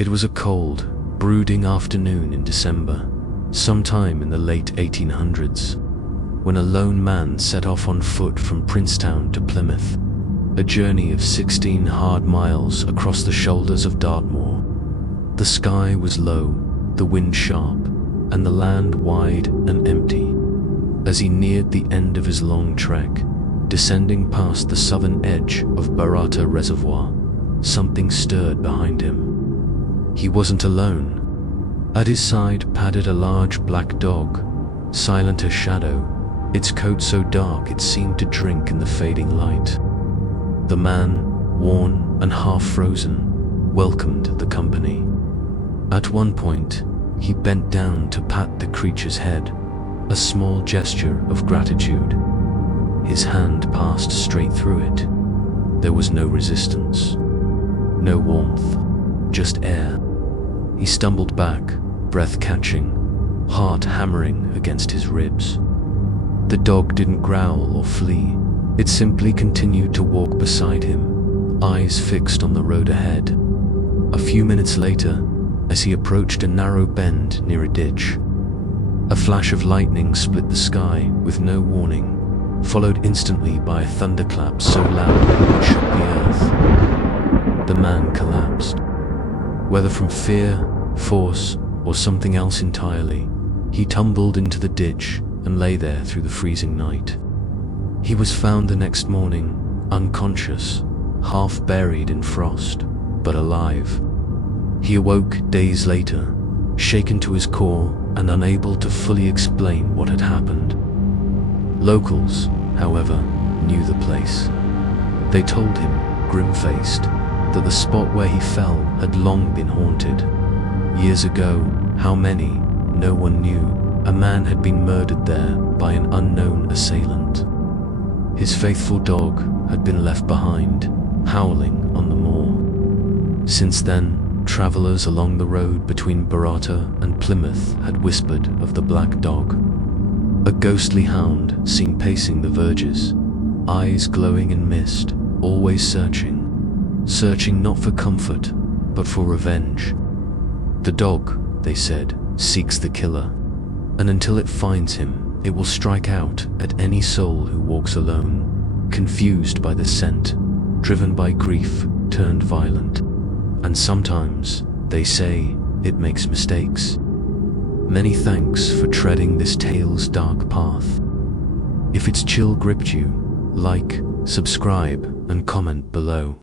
It was a cold, brooding afternoon in December, sometime in the late 1800s, when a lone man set off on foot from Princetown to Plymouth, a journey of 16 hard miles across the shoulders of Dartmoor. The sky was low, the wind sharp, and the land wide and empty. As he neared the end of his long trek, descending past the southern edge of Burrator Reservoir, something stirred behind him. He wasn't alone. At his side padded a large black dog, silent as shadow, its coat so dark it seemed to drink in the fading light. The man, worn and half frozen, welcomed the company. At one point, he bent down to pat the creature's head, a small gesture of gratitude. His hand passed straight through it. There was no resistance, no warmth, just air. He stumbled back, breath catching, heart hammering against his ribs. The dog didn't growl or flee. It simply continued to walk beside him, eyes fixed on the road ahead. A few minutes later, as he approached a narrow bend near a ditch, a flash of lightning split the sky with no warning, followed instantly by a thunderclap so loud it shook the earth. The man collapsed. Whether from fear, force, or something else entirely, he tumbled into the ditch and lay there through the freezing night. He was found the next morning, unconscious, half buried in frost, but alive. He awoke days later, shaken to his core and unable to fully explain what had happened. Locals, however, knew the place. They told him, grim-faced, that the spot where he fell had long been haunted. Years ago, how many, no one knew, a man had been murdered there by an unknown assailant. His faithful dog had been left behind, howling on the moor. Since then, travelers along the road between Burrator and Plymouth had whispered of the black dog, a ghostly hound seen pacing the verges, eyes glowing in mist, always searching not for comfort, but for revenge. The dog, they said, seeks the killer, and until it finds him, it will strike out at any soul who walks alone, confused by the scent, driven by grief turned violent. And sometimes, they say, it makes mistakes. Many thanks for treading this tale's dark path. If its chill gripped you, like, subscribe, and comment below.